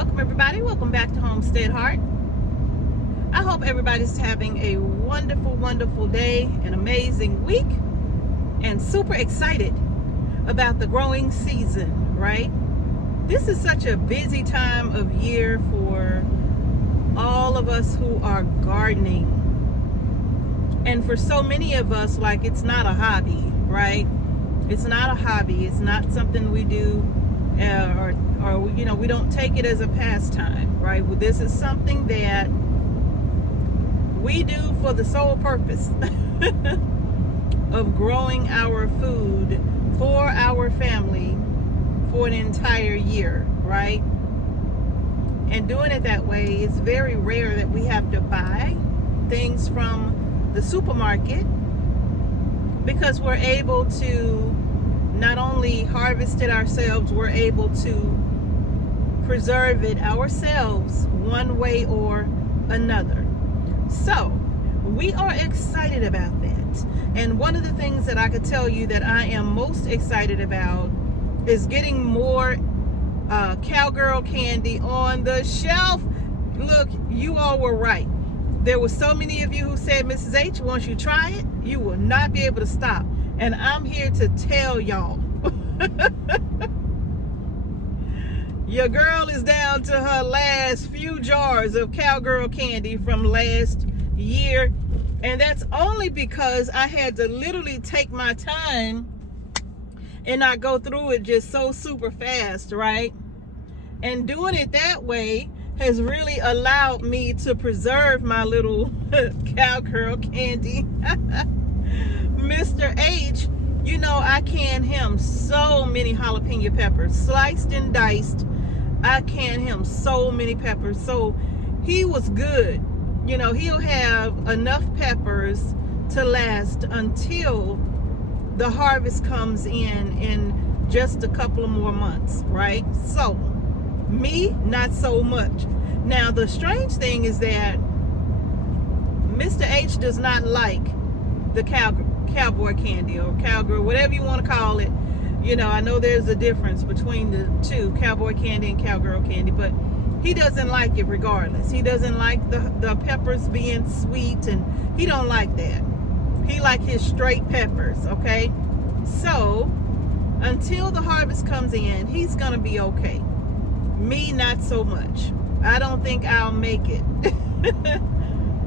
welcome everybody. Welcome back to Homestead Heart. I hope everybody's having a wonderful day, an amazing week, and super excited about the growing season, right? This is such a busy time of year for all of us who are gardening. And for so many of us, like, it's not a hobby, right? It's not a hobby. It's not something we do or you know, we don't take it as a pastime, right? Well, this is something that we do for the sole purpose of growing our food for our family for an entire year, right? And doing it that way, it's very rare that we have to buy things from the supermarket, because we're able to not only harvest it ourselves, we're able to preserve it ourselves one way or another. So we are excited about that. And one of the things that I could tell you that I am most excited about is getting more cowgirl candy on the shelf. Look, you all were right. There were so many of you who said, Mrs. H, once you try it, you will not be able to stop. And I'm here to tell y'all, your girl is down to her last few jars of cowgirl candy from last year. And that's only because I had to literally take my time and not go through it just so super fast, right? And doing it that way has really allowed me to preserve my little cowgirl candy. Mr. H, you know, I can him so many jalapeno peppers, sliced and diced. I can him so many peppers. So he was good. You know, he'll have enough peppers to last until the harvest comes in just a couple of more months, right? So me, not so much. Now, the strange thing is that Mr. H does not like the cowboy candy or cowgirl, whatever you want to call it. You know, I know there's a difference between the two, cowboy candy and cowgirl candy, but he doesn't like it regardless. He doesn't like the peppers being sweet, and he don't like that. He like his straight peppers, okay? So until the harvest comes in, he's gonna be okay. Me, not so much. I don't think I'll make it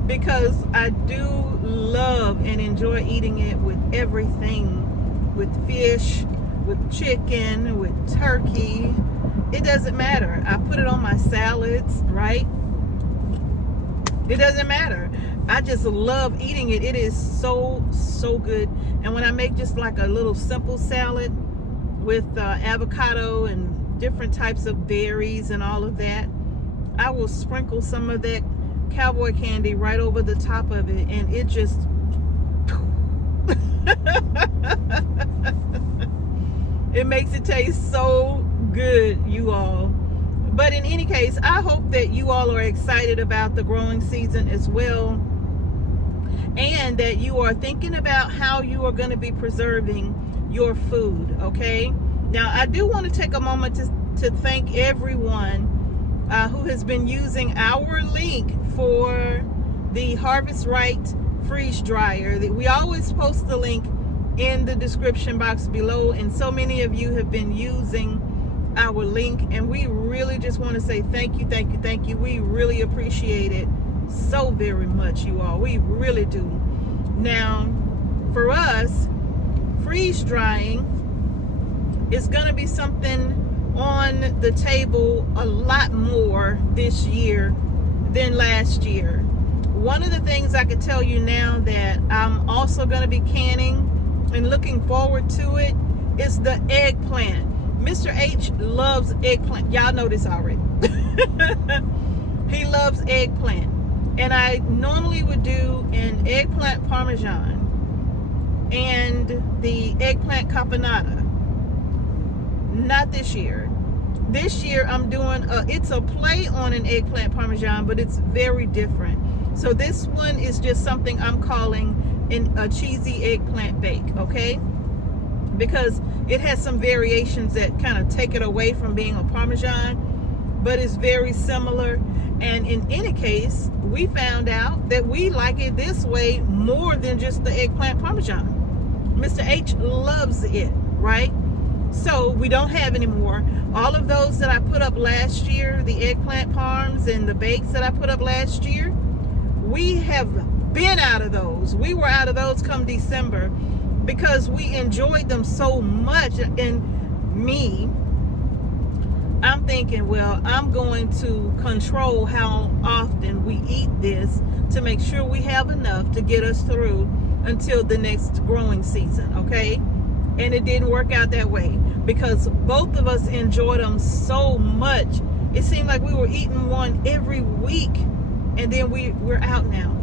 because I do love and enjoy eating it with everything, with fish, with chicken, with turkey. It doesn't matter. I put it on my salads, right? It doesn't matter. I just love eating it. It is so good. And when I make just like a little simple salad with avocado and different types of berries and all of that, I will sprinkle some of that cowboy candy right over the top of it, and it just it makes it taste so good, you all. But in any case, I hope that you all are excited about the growing season as well, and that you are thinking about how you are going to be preserving your food, okay? Now, I do want to take a moment to thank everyone who has been using our link for the Harvest Right freeze dryer. We always post the link in the description box below, and so many of you have been using our link, and we really just want to say thank you. We really appreciate it so very much, you all. We really do. Now, for us, freeze drying is going to be something on the table a lot more this year than last year. One of the things I could tell you now that I'm also going to be canning and looking forward to it is the eggplant. Mr. H loves eggplant. Y'all know this already. He loves eggplant. And I normally would do an eggplant parmesan and the eggplant caponata. Not this year. This year I'm doing it's a play on an eggplant parmesan, but it's very different. So this one is just something I'm calling a cheesy eggplant bake, okay? Because it has some variations that kind of take it away from being a parmesan. but it's very similar. And in any case, we found out that we like it this way more than just the eggplant parmesan. Mr. H loves it, right? So we don't have any more. All of those that I put up last year, the eggplant parms and the bakes that I put up last year, we have been out of those. We were out of those come December because we enjoyed them so much. And I'm thinking, well, I'm going to control how often we eat this to make sure we have enough to get us through until the next growing season, okay? And it didn't work out that way because both of us enjoyed them so much. It seemed like we were eating one every week, and then we're out now.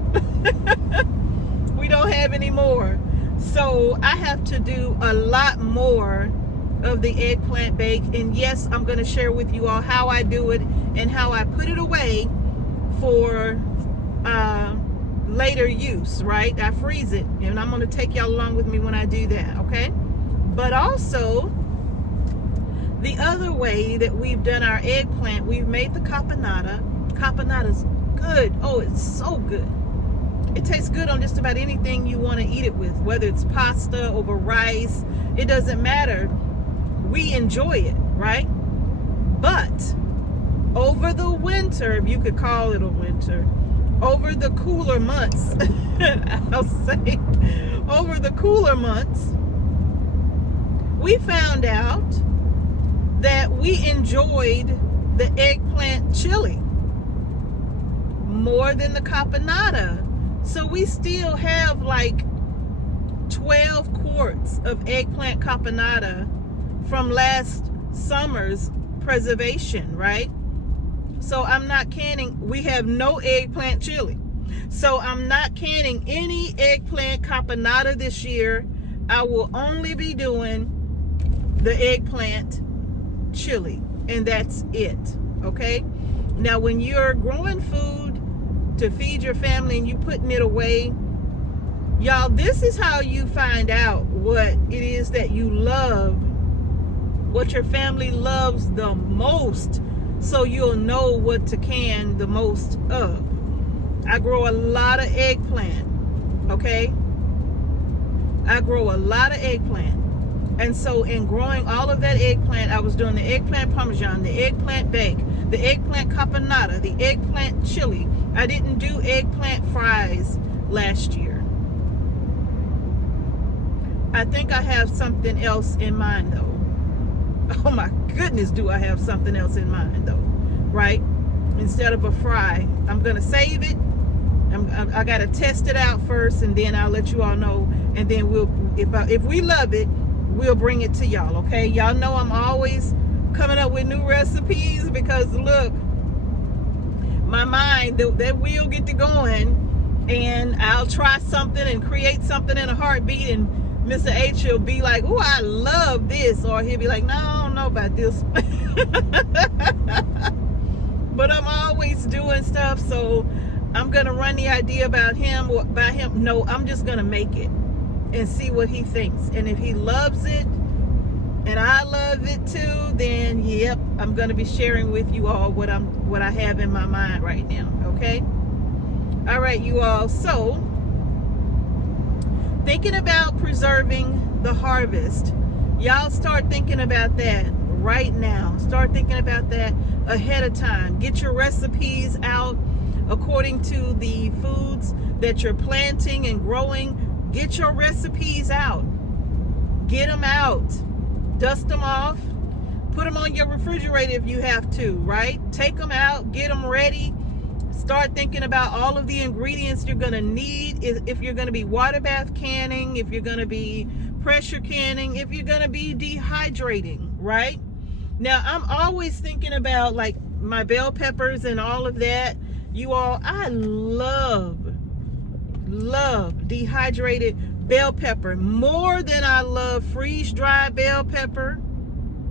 We don't have any more. So I have to do a lot more of the eggplant bake. And yes, I'm going to share with you all how I do it and how I put it away for later use, right? I freeze it, and I'm going to take y'all along with me when I do that, okay? But also, the other way that we've done our eggplant, we've made the caponata. Caponata's good. Oh, it's so good. It tastes good on just about anything you want to eat it with, whether it's pasta over rice. It doesn't matter. We enjoy it, right? But over the winter, if you could call it a winter, over the cooler months, I'll say, over the cooler months, we found out that we enjoyed the eggplant chili more than the caponata. So we still have like 12 quarts of eggplant caponata from last summer's preservation, right? So I'm not canning. We have no eggplant chili. So I'm not canning any eggplant caponata this year. I will only be doing the eggplant chili, and that's it, okay? Now, when you're growing food to feed your family and you putting it away, y'all, this is how you find out what it is that you love, what your family loves the most, so you'll know what to can the most of. I grow a lot of eggplant, okay? I grow a lot of eggplant. And so in growing all of that eggplant, I was doing the eggplant parmesan, the eggplant bake, the eggplant caponata, the eggplant chili. I didn't do eggplant fries last year. I think I have something else in mind though. Oh my goodness, do I have something else in mind though, right? Instead of a fry, I'm gonna save it. I gotta test it out first, and then I'll let you all know. And then we'll, if we love it, we'll bring it to y'all, okay? Y'all know I'm always coming up with new recipes because look, my mind, that wheel get to going, and I'll try something and create something in a heartbeat, and Mr. H will be like, oh, I love this, or he'll be like, no, I don't know about this. But I'm always doing stuff, so I'm gonna run the idea about him, or by him. No, I'm just gonna make it and see what he thinks. And if he loves it and I love it too, then yep, I'm gonna be sharing with you all what I have in my mind right now, okay? All right, you all. So thinking about preserving the harvest, y'all start thinking about that right now. Start thinking about that ahead of time. Get your recipes out according to the foods that you're planting and growing. Get your recipes out. Get them out. Dust them off. Put them on your refrigerator if you have to, right? Take them out. Get them ready. Start thinking about all of the ingredients you're going to need. If you're going to be water bath canning, if you're going to be pressure canning, if you're going to be dehydrating, right? Now, I'm always thinking about like my bell peppers and all of that. You all, I love dehydrated bell pepper more than I love freeze-dried bell pepper,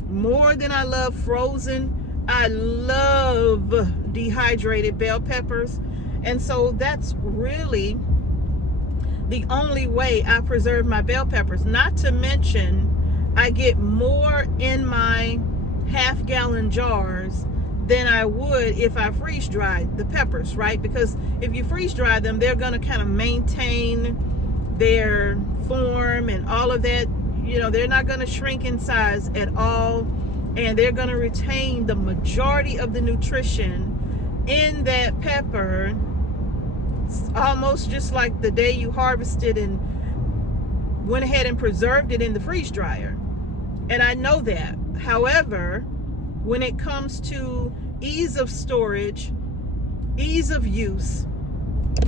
more than I love frozen. I love dehydrated bell peppers. And so that's really the only way I preserve my bell peppers. Not to mention, I get more in my half-gallon jars than I would if I freeze dried the peppers, right? Because if you freeze dry them, they're going to kind of maintain their form and all of that. You know, they're not going to shrink in size at all, and they're going to retain the majority of the nutrition in that pepper, almost just like the day you harvested and went ahead and preserved it in the freeze dryer. And I know that. However, when it comes to ease of storage, ease of use,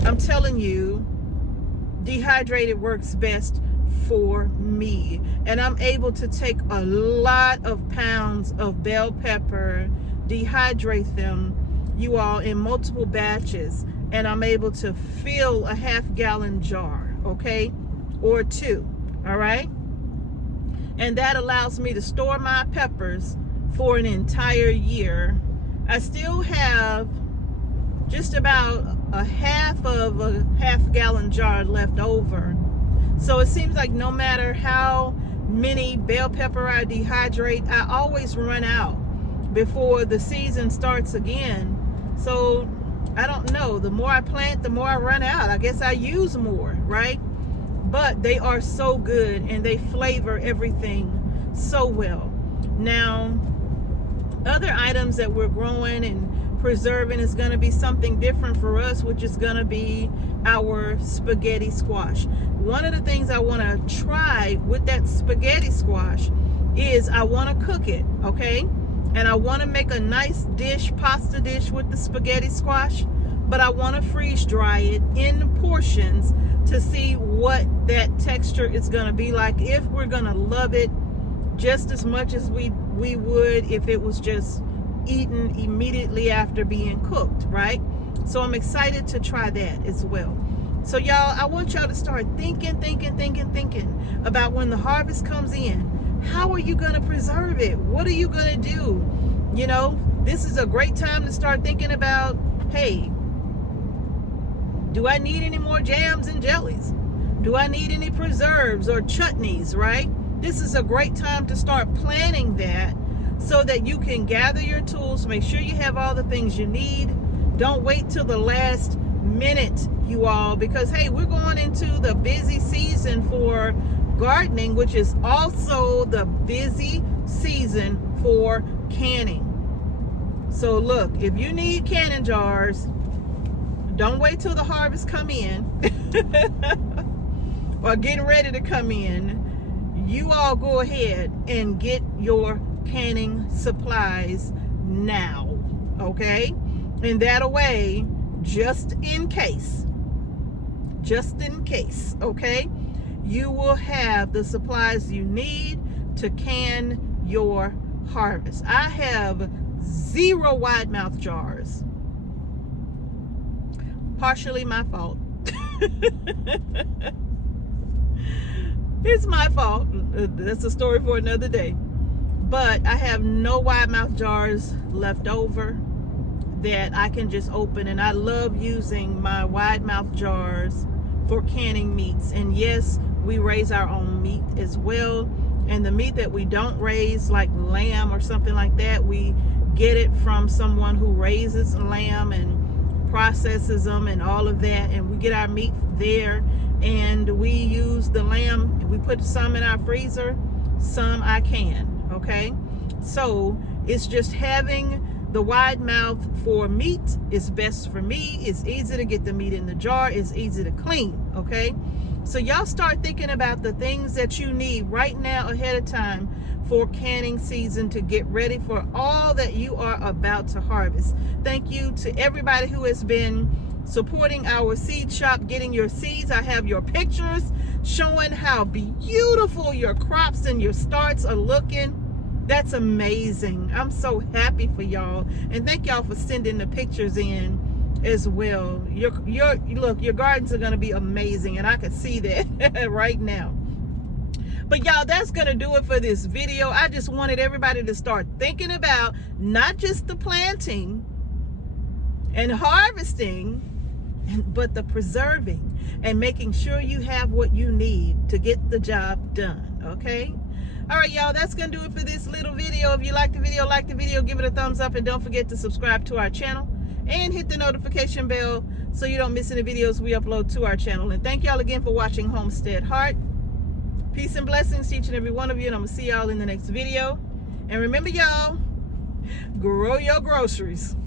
I'm telling you, dehydrated works best for me. And I'm able to take a lot of pounds of bell pepper, dehydrate them, you all, in multiple batches, and I'm able to fill a half-gallon jar, okay, or two, all right? And that allows me to store my peppers for an entire year. I still have just about a half-gallon jar left over. So it seems like no matter how many bell pepper I dehydrate, I always run out before the season starts again. So I don't know, the more I plant, the more I run out. I guess I use more, right? But they are so good and they flavor everything so well. Now, other items that we're growing and preserving is going to be something different for us, which is going to be our spaghetti squash. One of the things I want to try with that spaghetti squash is I want to cook it, okay? And I want to make a nice dish, pasta dish with the spaghetti squash, but I want to freeze dry it in portions to see what that texture is going to be like, if we're going to love it just as much as we would if it was just eaten immediately after being cooked, right? So I'm excited to try that as well. So y'all, I want y'all to start thinking about when the harvest comes in. How are you going to preserve it? What are you going to do? You know, this is a great time to start thinking about, hey, do I need any more jams and jellies? Do I need any preserves or chutneys, right? This is a great time to start planning that so that you can gather your tools, make sure you have all the things you need. Don't wait till the last minute, you all, because hey, we're going into the busy season for gardening, which is also the busy season for canning. So look, if you need canning jars, don't wait till the harvest come in or getting ready to come in. You all go ahead and get your canning supplies now, okay? And that way, just in case, okay, you will have the supplies you need to can your harvest. I have 0 wide mouth jars. Partially my fault. It's my fault. That's a story for another day. But I have no wide mouth jars left over that I can just open, and I love using my wide mouth jars for canning meats. And yes, we raise our own meat as well, and the meat that we don't raise, like lamb or something like that, we get it from someone who raises lamb and processes them and all of that, and we get our meat there. And we use the lamb, and we put some in our freezer, some I can, okay? So it's just having the wide mouth for meat is best for me. It's easy to get the meat in the jar. It's easy to clean, okay? So y'all start thinking about the things that you need right now ahead of time for canning season to get ready for all that you are about to harvest. Thank you to everybody who has been supporting our seed shop, getting your seeds. I have your pictures showing how beautiful your crops and your starts are looking. That's amazing. I'm so happy for y'all, and thank y'all for sending the pictures in as well. Look, your gardens are going to be amazing, and I can see that right now. But y'all, that's going to do it for this video. I just wanted everybody to start thinking about not just the planting and harvesting, but the preserving and making sure you have what you need to get the job done, okay? All right, y'all, that's gonna do it for this little video. If you like the video, give it a thumbs up, and don't forget to subscribe to our channel and hit the notification bell so you don't miss any videos we upload to our channel. And thank y'all again for watching Homestead Heart. Peace and blessings to each and every one of you, and I'm gonna see y'all in the next video. And remember, y'all, grow your groceries.